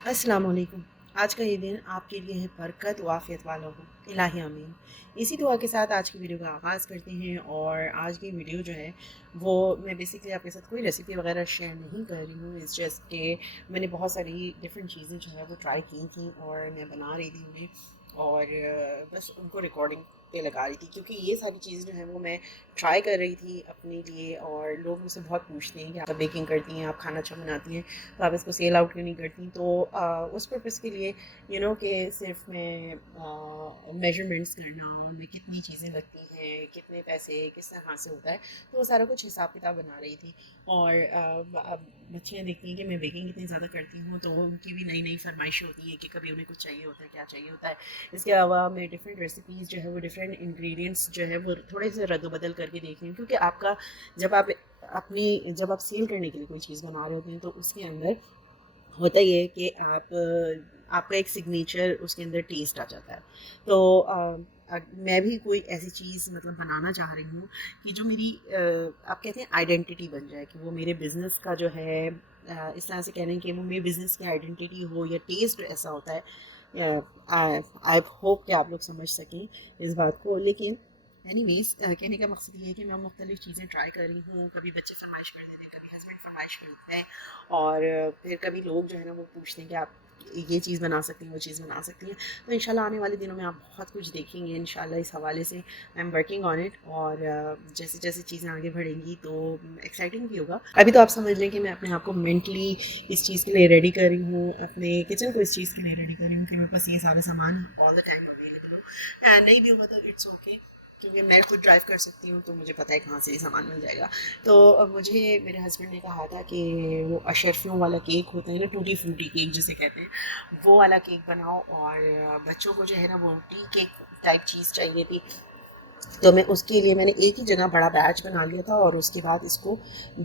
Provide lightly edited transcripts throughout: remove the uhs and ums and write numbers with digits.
अस्सलाम वालेकुम। आज का ये दिन आपके लिए है बरकत व आफ़ियत वाला हो, इलाही आमीन। इसी दुआ के साथ आज की वीडियो का आगाज़ करते हैं और आज की वीडियो जो है वो मैं बेसिकली आपके साथ कोई रेसिपी वगैरह शेयर नहीं कर रही हूँ। इट्स जस्ट कि मैंने बहुत सारी डिफरेंट चीज़ें जो है वो ट्राई की थी और मैं बना रही थी उन्हें और बस उनको रिकॉर्डिंग पे लगा रही थी क्योंकि ये सारी चीज़ें जो है वो मैं ट्राई कर रही थी अपने लिए। और लोग मुझसे बहुत पूछते हैं कि आप बेकिंग करती हैं, आप खाना अच्छा बनाती हैं, तो आप इसको सेल आउट क्यों नहीं करती। तो उस पर्पज़ के लिए कि सिर्फ मैं मेजरमेंट्स करना, उनमें कितनी चीज़ें लगती हैं, कितने पैसे किस तरह से होता है, तो वो सारा कुछ हिसाब किताब बना रही थी। और अब बच्चियाँ देखती हैं कि मैं बेकिंग इतनी ज़्यादा करती हूँ तो उनकी भी नई नई फरमाइशें होती हैं कि कभी उन्हें कुछ चाहिए होता है, क्या चाहिए होता है। इसके अलावा मैं डिफरेंट रेसिपीज़ जो है वो डिफरेंट इंग्रेडिएंट्स जो है वो थोड़े से रद्द-बदल करके देख रही हूँ क्योंकि आपका जब आप जब आप सेल करने के लिए कोई चीज़ बना रहे होते हैं तो उसके अंदर होता ये है कि आपका एक सिग्नेचर उसके अंदर टेस्ट आ जाता है। तो मैं भी कोई ऐसी चीज़ मतलब बनाना चाह रही हूँ कि जो मेरी आप कहते हैं आइडेंटिटी बन जाए, कि वो मेरे बिज़नेस का जो है इस तरह से कह रहे हैं कि वो मेरे बिज़नेस की आइडेंटिटी हो या टेस्ट ऐसा होता है। आई होप कि आप लोग समझ सकें इस बात को। लेकिन एनीवेज कहने का मकसद ये है कि मैं मुख्तलिफ़ चीज़ें ट्राई कर रही हूँ। कभी बच्चे फरमाइश कर देते हैं, कभी हस्बैंड फरमाइश करते हैं और फिर कभी लोग जो है ना वो पूछते हैं कि आप ये चीज़ बना सकती हैं, वो चीज़ बना सकती हैं। तो इंशाल्लाह आने वाले दिनों में आप बहुत कुछ देखेंगे इंशाल्लाह। इस हवाले से I am working on it और जैसे जैसे चीज़ें आगे बढ़ेंगी तो एक्साइटिंग भी होगा। अभी तो आप समझ लें कि मैं अपने आप को मेंटली इस चीज़ के लिए रेडी कर रही हूँ, अपने किचन को इस चीज़ के लिए रेडी कर रही हूँ कि मेरे पास ये सारे सामान ऑल द टाइम अवेलेबल हो। नहीं भी होगा तो इट्स ओके, क्योंकि मैं खुद ड्राइव कर सकती हूँ तो मुझे पता है कहाँ से ये सामान मिल जाएगा। तो अब मुझे मेरे हस्बैंड ने कहा था कि वो अशरफियों वाला केक होता है ना, टूटी फ्रूटी केक जिसे कहते हैं, वो वाला केक बनाओ। और बच्चों को जो है ना वो टी केक टाइप चीज़ चाहिए थी। तो मैं उसके लिए मैंने एक ही जगह बड़ा बैच बना लिया था और उसके बाद इसको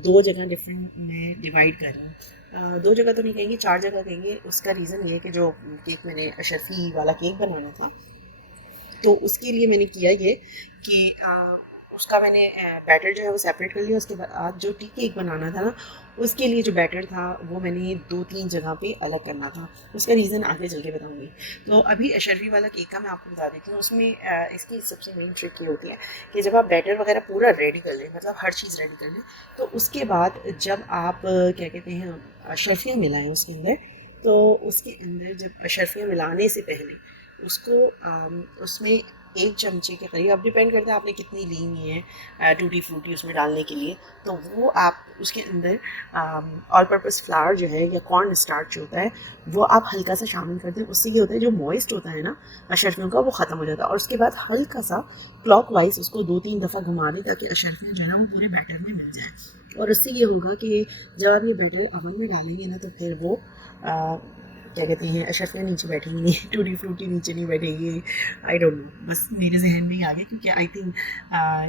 दो जगह डिफरेंट में डिवाइड कर रही हूँ। दो जगह तो नहीं कहेंगे, चार जगह कहेंगे। उसका रीज़न ये है कि जो केक मैंने अशरफी वाला केक बनाना था तो उसके लिए मैंने किया ये कि उसका मैंने बैटर जो है वो सेपरेट कर लिया। उसके बाद जो टी केक बनाना था ना, उसके लिए जो बैटर था वो मैंने दो तीन जगह पे अलग करना था। उसका रीज़न आगे चल के बताऊँगी। तो अभी अशरफी वाला केक का मैं आपको बता देती हूँ। उसमें इसकी सबसे मेन ट्रिक ये होती है कि जब आप बैटर वगैरह पूरा रेडी कर लें, मतलब हर चीज़ रेडी कर लें, तो उसके बाद जब आप क्या कहते हैं अशरफियाँ मिलाएं उसके अंदर, तो उसके अंदर जब अशरफियाँ मिलाने से पहले उसको उसमें एक चमचे के करीब, अब डिपेंड करता है आपने कितनी ली हुई है टूटी फ्रूटी उसमें डालने के लिए, तो वो आप उसके अंदर ऑल पर्पज़ फ्लावर जो है या कॉर्न स्टार्च जो होता है वो आप हल्का सा शामिल कर दें। उससे ये होता है जो मॉइस्ट होता है ना अशरफियों का, वो ख़त्म हो जाता है। और उसके बाद हल्का सा क्लॉक वाइज उसको दो तीन दफ़ा घुमा दें ताकि अशरफियाँ जो है ना वो पूरे बैटर में मिल जाए। और उससे ये होगा कि जब आप ये बैटर अवन में डालेंगे ना तो फिर वो क्या कहते हैं अशरफियाँ नीचे बैठेंगी, टूटी फ्रूटी नीचे नहीं बैठेगी। आई डोंट नो, बस मेरे जहन में ही आ गया क्योंकि आई थिंक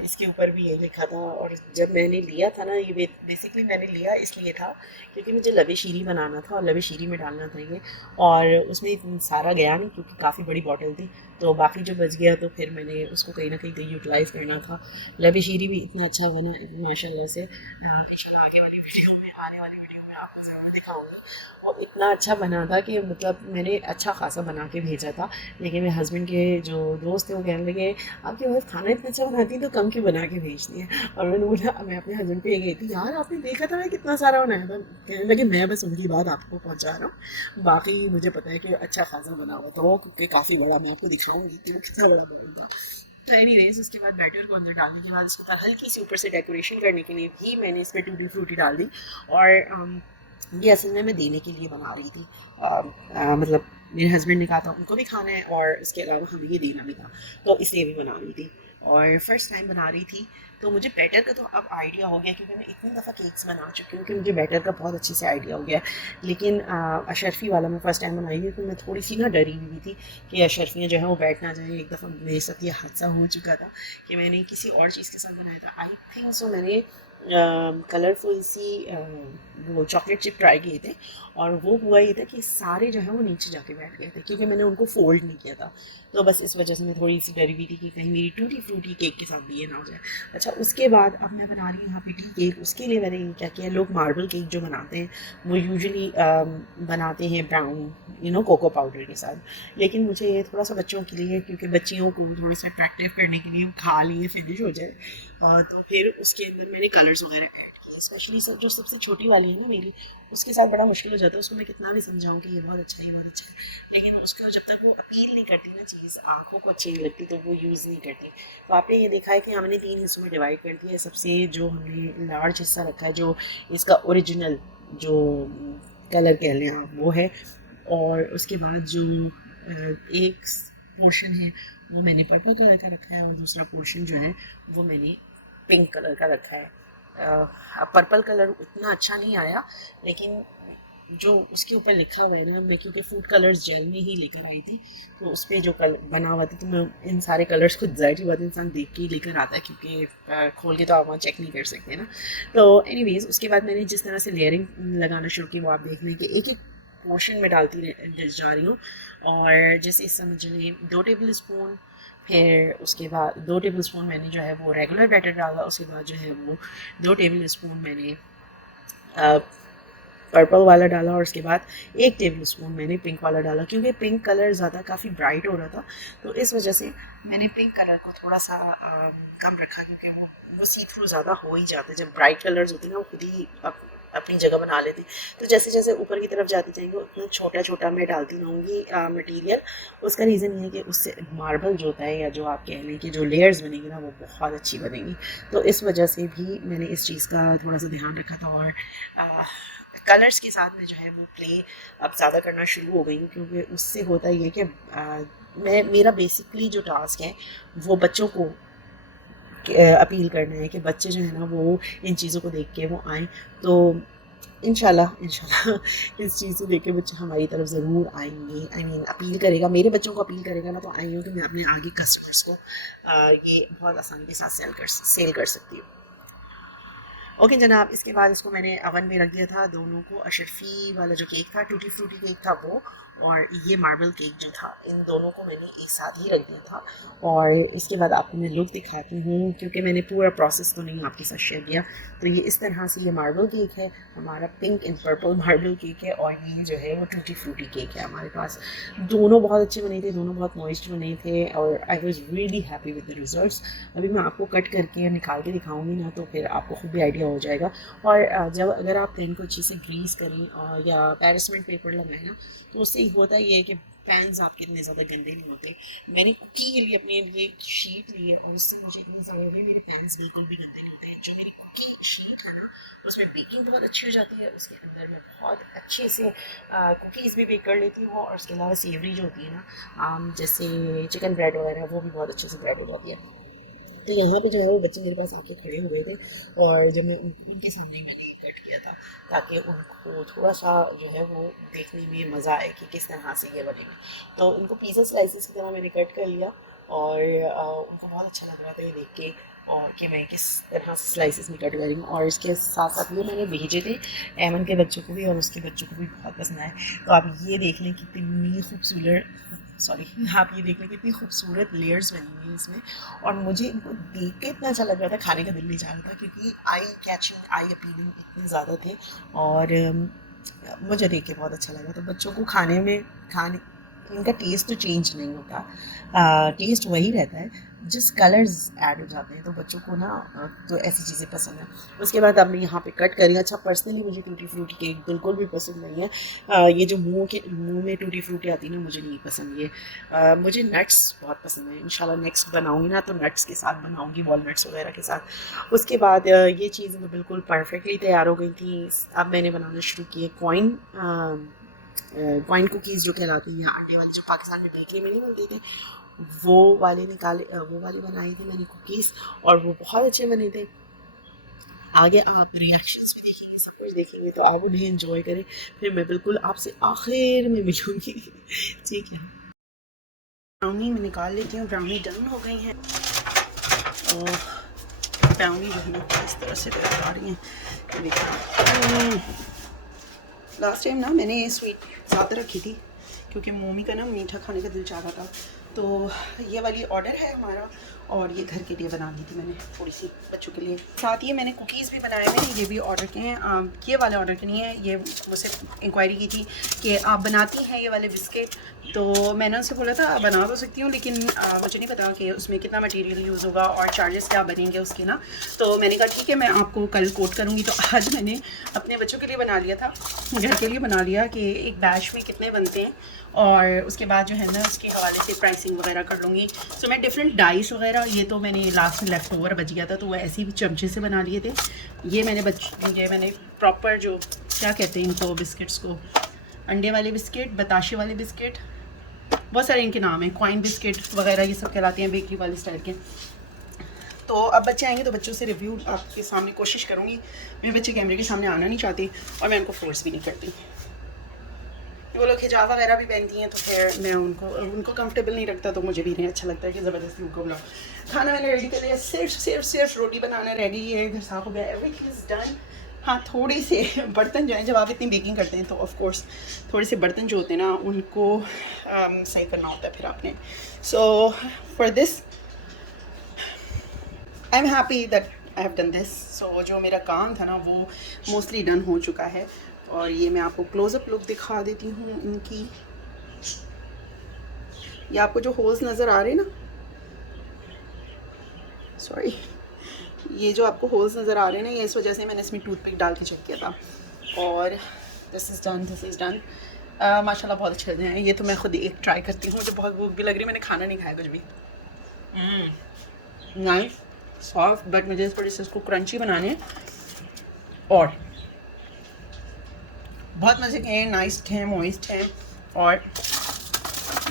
इसके ऊपर भी ये लिखा था। और जब मैंने लिया था ना, ये बेसिकली मैंने लिया इसलिए था क्योंकि मुझे लबे शीरी बनाना था और लबे शीरी में डालना था ये। और उसमें सारा गया नहीं क्योंकि काफ़ी बड़ी बॉटल थी, तो बाकी जो बच गया तो फिर मैंने उसको कहीं ना कहीं यूटिलाइज़ करना था। लबे शीरी भी इतना अच्छा बना माशाल्लाह से। इंशाल्लाह आगे वाली वीडियो में, आने वाली वीडियो में आपको ज़रूर दिखाऊंगी। और इतना अच्छा बना था कि मतलब मैंने अच्छा खासा बना के भेजा था। लेकिन मेरे हस्बैंड के जो दोस्त थे वो कहने लगे आपकी वाइफ खाना इतना अच्छा बनाती है तो कम क्यों बना के भेजती है। और मैंने बोला, मैं अपने हस्बैंड को ये गई थी, यार आपने देखा था मैं कितना सारा बनाया था। कहने लगे मैं बस उनकी बात आपको पहुँचा रहा हूँ, बाकी मुझे पता है कि अच्छा खासा बना हुआ था वो, क्योंकि काफ़ी बड़ा, मैं आपको दिखाऊंगी कि वो कितना बड़ा बॉल था। तो एनीवेज उसके बाद बैटर को अंदर डालने के बाद इसके बाद हल्की सी ऊपर से डेकोरेशन करने के लिए भी मैंने इसमें टूटी फ्रूटी डाल दी। और ये असल में मैं देने के लिए बना रही थी। मतलब मेरे हस्बैंड ने कहा था उनको भी खाना है और इसके अलावा हमें ये देना भी था, तो इसलिए भी बना रही थी। और फर्स्ट टाइम बना रही थी तो मुझे बैटर का तो अब आइडिया हो गया क्योंकि मैं इतनी दफ़ा केक्स बना चुकी हूँ कि मुझे बैटर का बहुत अच्छे से आइडिया हो गया। लेकिन अशरफी वाला मैं फ़र्स्ट टाइम बनाई थी तो मैं थोड़ी सी ना डरी हुई थी कि अशरफियाँ जो है वो बैठ ना जाए। एक दफ़ा मेरे साथ ये हादसा हो चुका था कि मैंने किसी और चीज़ के साथ बनाया था। आई थिंक सो मैंने कलरफुल सी वो चॉकलेट चिप ट्राई किए थे, और वो हुआ ये था कि सारे जो है वो नीचे जाके बैठ गए थे क्योंकि मैंने उनको फोल्ड नहीं किया था। तो बस इस वजह से मैं थोड़ी सी डरी हुई थी कि कहीं मेरी टूटी फ्रूटी केक के साथ भी ये ना हो जाए। अच्छा, उसके बाद अब मैं बना रही हूँ यहाँ पे टी केक। उसके लिए मैंने क्या किया, लोग मार्बल केक जो बनाते हैं वो यूजुअली बनाते हैं ब्राउन कोको पाउडर के साथ, लेकिन मुझे ये थोड़ा सा बच्चों के लिए, क्योंकि बच्चियों को थोड़ा सा अट्रैक्टिव करने के लिए खा लिए फिनिश हो जाए, तो फिर उसके अंदर मैंने कलर्स वगैरह ऐड किए। स्पेशली सब जो सबसे छोटी वाली है ना मेरी, उसके साथ बड़ा मुश्किल हो जाता है। उसको मैं कितना भी समझाऊं कि ये बहुत अच्छा है, ये बहुत अच्छा है, लेकिन उसको जब तक वो अपील नहीं करती ना चीज़, आँखों को अच्छी नहीं लगती, तो वो यूज़ नहीं करती। तो आपने ये देखा है कि हमने 3 हिस्सों में डिवाइड कर दिया है। सबसे जो हमने लार्ज हिस्सा रखा है, जो इसका ओरिजिनल जो कलर कह लें आप, वो है। और उसके बाद जो एक पोर्शन है वो मैंने पर्पल कलर का रखा है, और दूसरा पोर्शन जो है वो मैंने पिंक कलर का रखा है। अब पर्पल कलर उतना अच्छा नहीं आया, लेकिन जो उसके ऊपर लिखा हुआ है ना, मैं क्योंकि फूड कलर्स जेल में ही लेकर आई थी, तो उस पर जो कलर बना हुआ था, तो मैं इन सारे कलर्स को ज़ाहिर सी बात इंसान देख के ही लेकर आता है, क्योंकि खोल के तो आप वहाँ चेक नहीं कर सकते ना। तो एनीवेज उसके बाद मैंने जिस तरह से लेयरिंग लगाना शुरू की, वो आप देख लें कि एक एक पोर्शन में डालती जा रही हूँ। और जैसे समझ लें 2 टेबल स्पून, फिर उसके बाद 2 टेबल स्पून मैंने जो है वो रेगुलर बैटर डाला। उसके बाद जो है वो 2 टेबल स्पून मैंने पर्पल वाला डाला, और उसके बाद 1 टेबल स्पून मैंने पिंक वाला डाला, क्योंकि पिंक कलर ज़्यादा काफ़ी ब्राइट हो रहा था, तो इस वजह से मैंने पिंक कलर को थोड़ा सा कम रखा, क्योंकि वो सी थ्रू ज़्यादा हो ही जाते हैं। जब ब्राइट कलर्स होती हैं ना, वो खुद ही अपनी जगह बना लेती। तो जैसे जैसे ऊपर की तरफ जाती जाएंगे, उतना छोटा छोटा मैं डालती रहूँगी मटेरियल। उसका रीज़न ये है कि उससे मार्बल जो होता है, या जो आप कह लें कि जो लेयर्स बनेंगी ना, वो बहुत अच्छी बनेंगी। तो इस वजह से भी मैंने इस चीज़ का थोड़ा सा ध्यान रखा था। और कलर्स के साथ में जो है वो प्ले अब ज़्यादा करना शुरू हो गई हूँ, क्योंकि उससे होता ही है कि मेरा बेसिकली जो टास्क है वो बच्चों को अपील करना है, कि बच्चे जो है ना वो इन चीज़ों को देख के वो आएँ। तो इंशाल्लाह इंशाल्लाह इस चीज़ को देख के बच्चे हमारी तरफ ज़रूर आएंगे। आई मीन अपील करेगा, मेरे बच्चों को अपील करेगा ना, तो आई हूँ कि मैं अपने आगे कस्टमर्स को ये बहुत आसानी के साथ सेल कर सकती हूँ। ओके जनाब, इसके बाद इसको मैंने अवन में रख दिया था। दोनों को, अशरफी वाला जो केक था, टूटी फ्रूटी केक था वो, और ये मार्बल केक जो था, इन दोनों को मैंने एक साथ ही रख दिया था। और इसके बाद आपको मैं लुक दिखाती हूँ, क्योंकि मैंने पूरा प्रोसेस तो नहीं आपके साथ शेयर किया। तो ये इस तरह से ये मार्बल केक है हमारा, pink and purple marble cake है, और ये जो है वो टूटी फ्रूटी केक है हमारे पास। दोनों बहुत अच्छे बने थे, दोनों बहुत मॉइस्ट बने थे, और I was really happy with the results. अभी मैं आपको कट करके निकाल के दिखाऊंगी ना, तो फिर आपको खुद भी आइडिया हो जाएगा। और जब अगर आप पैन को अच्छे से ग्रीस करें, या पैरासमेंट पेपर लगाएं ना, तो उससे होता ये है कि पैन्स आपके इतने ज़्यादा गंदे नहीं होते। मैंने कुकी के लिए अपने लिए एक शीट ली है, और उससे मुझे इतना ज़्यादा हो गया, मेरे पैन्स बिल्कुल भी गंदे नहीं होते। जो मेरी कुकी शीट है ना, उसमें बेकिंग बहुत अच्छी हो जाती है। उसके अंदर मैं बहुत अच्छे से कुकीज़ भी बेक कर लेती हूँ, और उसके अलावा सेवरी जो होती है ना, जैसे चिकन ब्रेड वगैरह, वो भी बहुत अच्छे से ब्रेड हो जाती है। तो यहाँ पे जो है वो बच्चे मेरे पास आके खड़े हुए थे, और जब मैं उनके सामने मैंने कट किया था, ताकि उनको थोड़ा सा जो है वो देखने में मज़ा आए कि किस तरह से ये बनेंगे। तो उनको पिज़्ज़ा स्लाइसेस की तरह मैंने कट कर लिया, और उनको बहुत अच्छा लग रहा था ये देख के, और कि मैं किस तरह से स्लाइसेस में कट कर रही हूँ। और इसके साथ साथ ये मैंने भेजे थे एमन के बच्चों को भी, और उसके बच्चों को भी बहुत पसंद आए। तो आप ये देख लें कितनी खूबसूरत, सॉरी, आप ये देख लें कितनी खूबसूरत लेयर्स बनी हुई हैं इसमें। और मुझे इनको देख के इतना अच्छा लग रहा था, खाने का दिल नहीं चाह रहा था, क्योंकि आई कैचिंग, आई अपीलिंग इतने ज़्यादा थे। और मुझे देख के बहुत अच्छा लगा। तो बच्चों को खाने इनका टेस्ट तो चेंज नहीं होता, टेस्ट वही रहता है, जिस कलर्स ऐड हो जाते हैं, तो बच्चों को ना तो ऐसी चीज़ें पसंद है। उसके बाद आपने यहाँ पे कट कर लिया। अच्छा, पर्सनली मुझे टूटी फ्रूटी केक बिल्कुल भी पसंद नहीं है। ये जो मुंह में टूटी फ्रूटी आती है ना, मुझे नहीं पसंद ये। मुझे नट्स बहुत पसंद है। इंशाल्लाह नेक्स्ट बनाऊंगी ना, तो नट्स के साथ बनाऊंगी, वॉलनट्स वगैरह के साथ। उसके बाद ये चीज़ें तो बिल्कुल परफेक्टली तैयार हो गई थी। अब मैंने बनाना शुरू किए कॉइन कुकीज़ जो कहलाती हैं, या अंडे वाली, जो पाकिस्तान में बेकरी में नहीं मिलती थी, वो वाले बनाए थे मैंने कुकीज़, और वो बहुत अच्छे बने थे। आगे आप रिएक्शंस भी देखेंगे, सब कुछ देखेंगे, तो आप उन्हें एंजॉय करें। फिर मैं बिल्कुल आपसे आखिर में मिलूंगी। ठीक है, ब्राउनी मैं निकाल लेती हूँ। ब्राउनी डन हो गई हैं, और पाऊँगी जो है ना इस तरह से आ रही हैं। लास्ट टाइम ना मैंने स्वीट ज़्यादा रखी थी क्योंकि मम्मी का ना मीठा खाने का दिल चाह रहा था, तो ये वाली ऑर्डर है हमारा, और ये घर के लिए बना ली थी मैंने थोड़ी सी बच्चों के लिए। साथ ही मैंने कुकीज़ भी बनाए हैं, ये भी ऑर्डर किए हैं। ये वाले ऑर्डर के नहीं है, ये मुझसे इंक्वायरी की थी कि आप बनाती हैं ये वाले बिस्किट, तो मैंने उनसे बोला था बना तो सकती हूँ, लेकिन मुझे नहीं पता कि उसमें कितना मटेरियल यूज़ होगा और चार्जेस क्या बनेंगे उसके ना। तो मैंने कहा ठीक है, मैं आपको कल कोट करूँगी। तो आज मैंने अपने बच्चों के लिए बना लिया था, घर के लिए बना लिया कि एक बैच में कितने बनते हैं, और उसके बाद जो है ना उसके हवाले से प्राइसिंग वगैरह कर लूँगी। सो मैं डिफरेंट डाइस वगैरह, ये तो मैंने लास्ट में लेफ़्ट ओवर बच गया था तो वो ऐसे ही चमचे से बना लिए थे। ये मैंने प्रॉपर जो क्या कहते हैं इनको बिस्किट्स को, अंडे वाले बिस्किट, बताशे वाले बिस्किट, बहुत सारे इनके नाम हैं, कॉइन बिस्किट वगैरह ये सब कहलाते हैं बेकरी वाले स्टाइल के। तो अब बच्चे आएंगे तो बच्चों से रिव्यू आपके सामने कोशिश करूँगी। मेरे बच्चे कैमरे के सामने आना नहीं चाहते और मैं उनको फोर्स भी नहीं करती। वो लोग हिजाब वगैरह भी पहनती हैं तो फिर मैं उनको कंफर्टेबल नहीं रखता, तो मुझे भी नहीं अच्छा लगता है कि ज़बरदस्ती उनको बुलाओ। खाना मैंने रेडी कर लिया, सिर्फ रोटी बनाना रह गई है, घर साफ हो गया, एवरीथिंग इज़ डन। हाँ, थोड़े से बर्तन जो हैं, जब आप इतनी बेकिंग करते हैं तो ऑफ कोर्स थोड़े से बर्तन जो होते हैं ना उनको सही करना होता है फिर आपने। So for this I am happy that I have done this. So जो मेरा काम था ना वो मोस्टली डन हो चुका है, और ये मैं आपको क्लोज़अप लुक दिखा देती हूँ इनकी। ये आपको जो होल्स नज़र आ रहे हैं ना, सॉरी, ये जो आपको होल्स नज़र आ रहे हैं ना, ये इस वजह से मैंने इसमें टूथपिक डाल के चेक किया था। और दिस इज़ डन माशाल्लाह बहुत अच्छे हैं। ये तो मैं खुद एक ट्राई करती हूँ, मुझे बहुत भूख भी लग रही है, मैंने खाना नहीं खाया कुछ भी। नाइस सॉफ्ट, बट मुझे थोड़ी सी इसको क्रंची बनाने हैं, और बहुत मज़े के हैं, नाइस हैं, मॉइस्ट हैं। और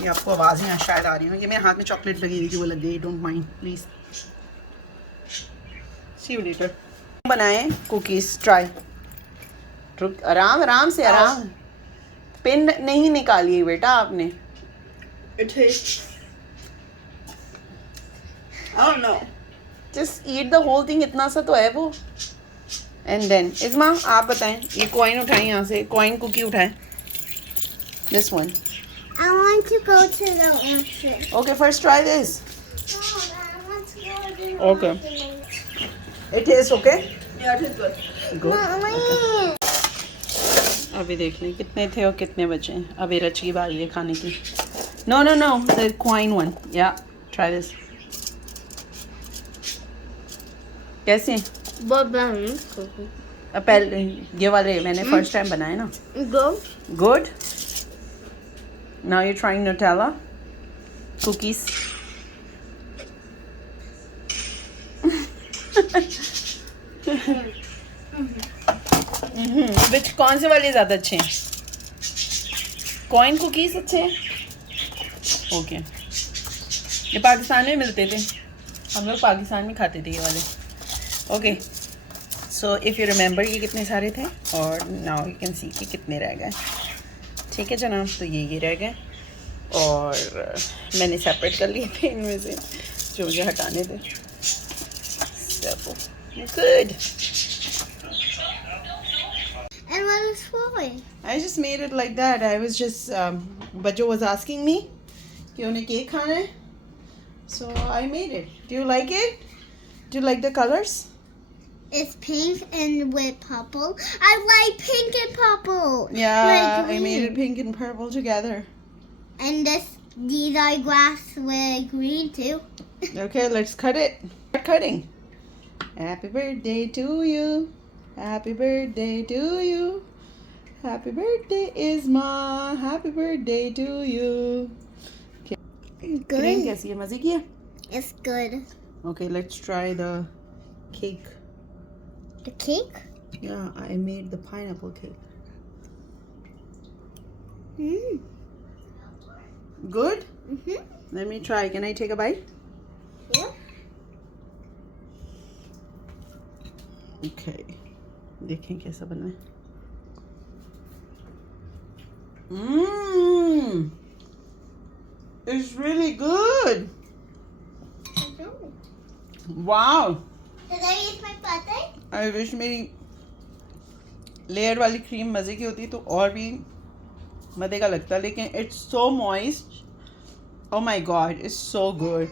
ये आपको आवाज़ें यहाँ शायद आ रही हैं, ये मेरे हाथ में चॉकलेट लगी हुई थी, वो लग गई, don't mind please. See you later. बनाए कुकीज़ ट्राई, रुक, आराम से, आराम। पिन नहीं निकाली बेटा आपने। Oh no, just eat the whole thing, इतना सा तो है वो। एंड देन इज़मा आप बताएं, ये कॉइन उठाएं यहाँ से, कॉइन कुकी उठाएं, this one. I want to go to the ocean. Okay, first try this. No, I want to go to the Okay. ocean. It is okay? Yeah, it is good. Good. Mommy. अभी देख लें कितने थे और कितने बचे हैं। अब रच की बारी है खाने की। No, the coin one. Yeah, try this. कैसे? बहुत बढ़िया। पहले ये वाले मैंने फर्स्ट टाइम बनाए ना। Good. Now you're trying Nutella cookies. Which कौन से वाले ज़्यादा अच्छे हैं? कॉइन कुकीज़ अच्छे हैं? ओके, ये पाकिस्तान में मिलते थे, हम लोग पाकिस्तान में खाते थे ये वाले। Okay, so if you remember ये कितने सारे थे, और नाउ यू कैन सी कि कितने रह गए। ठीक है जनाब, तो ये रह गए, और मैंने सेपरेट कर लिए थे इनमें से जो मुझे हटाने थे। Good. And what is for? I just made it like that. I was just Bajo was asking me कि उन्हें केक खाना है, so I made it. Do you like it? Do you like the colors? It's pink and with purple. I like pink and purple. Yeah, With I made it green. pink and purple together. And these are grass with green too. Okay, let's cut it. Start cutting. Happy birthday to you. Happy birthday to you. Happy birthday, Isma. Happy birthday to you. Cream Good. कैसी है? मज़े की है? It's good. Okay, let's try the cake. The cake? Yeah, I made the pineapple cake. Mm. Good? Mhm. Let me try. Can I take a bite? Yeah. Okay. देखें कैसा बना है। Mmm. It's really good. I know. Wow. Today is my birthday. I wish मेरी layer वाली cream मज़े की होती तो और भी मज़े का लगता, लेकिन it's so moist. Oh my god, it's so good.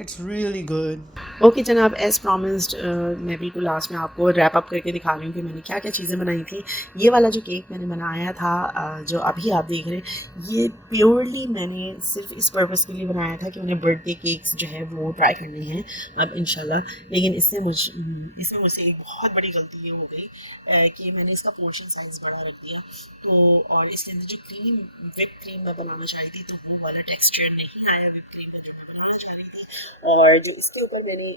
It's really good. Okay जनाब, एज प्रॉमिस्ड मैं बिल्कुल लास्ट में आपको रैप अप करके दिखा रही हूँ कि मैंने क्या क्या चीज़ें बनाई थी. ये वाला जो केक मैंने बनाया था, जो अभी आप देख रहे हैं, ये प्योरली मैंने सिर्फ इस पर्पज़ के लिए बनाया था कि उन्हें बर्थडे केक्स जो है वो ट्राई करने हैं अब इंशाल्लाह. लेकिन इसमें मुझसे एक बहुत बड़ी गलती ये हो गई कि मैंने इसका पोर्शन साइज़ बड़ा रख दिया. तो और इसके अंदर जो विप क्रीम मैं बनाना चाह रही थी, तो वो वाला टेक्सचर नहीं आया विप क्रीम का जो मैं बनाना चाह रही थी. और जो इसके ऊपर मैंने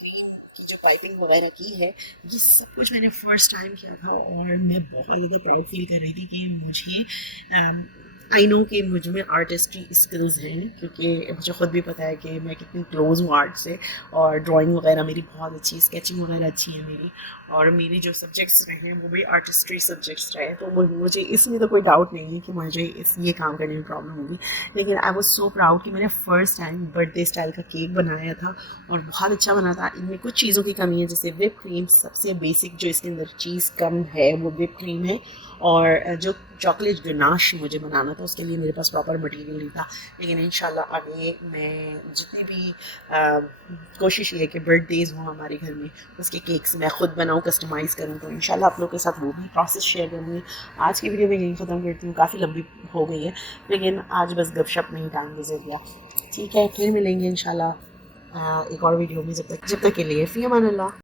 क्रीम की जो पाइपिंग वगैरह की है, ये सब कुछ मैंने फ़र्स्ट टाइम किया था और मैं बहुत ज़्यादा प्राउड फील कर रही थी कि मुझे आई नो कि मुझ में आर्टिस्ट्री स्किल्स हैं, क्योंकि मुझे ख़ुद भी पता है कि मैं कितनी क्लोज़ हूँ आर्ट से. और ड्राइंग वगैरह मेरी बहुत अच्छी है, स्केचिंग वगैरह अच्छी है मेरी, और मेरी जो सब्जेक्ट्स रहे हैं वो भी आर्टिस्ट्री सब्जेक्ट्स रहे. तो मुझे इसमें तो कोई डाउट नहीं है कि मुझे ये काम करने में प्रॉब्लम होगी. लेकिन आई वॉज सो प्राउड कि मैंने फ़र्स्ट टाइम बर्थडे स्टाइल का केक बनाया था और बहुत अच्छा बना था. इनमें कुछ चीज़ों की कमी है, जैसे विप क्रीम. सबसे बेसिक जो इसके अंदर चीज़ कम है वो विप क्रीम है. और जो चॉकलेट गनाश मुझे बनाना था, उसके लिए मेरे पास प्रॉपर मटेरियल नहीं था. लेकिन इंशाल्लाह आगे मैं जितनी भी कोशिश ये है कि बर्थडेज़ हों हमारे घर में, उसके केक्स मैं ख़ुद बनाऊँ, कस्टमाइज़ करूँ, तो इंशाल्लाह आप लोग के साथ वो भी प्रोसेस शेयर करूँगी. आज की वीडियो में यहीं ख़त्म करती हूँ, काफ़ी लंबी हो गई है, लेकिन आज बस गपशप में ही टाइम गुजर गया. ठीक है, फिर मिलेंगे इंशाल्लाह एक और वीडियो में. जब तक के लिए फ़ी अमान अल्लाह.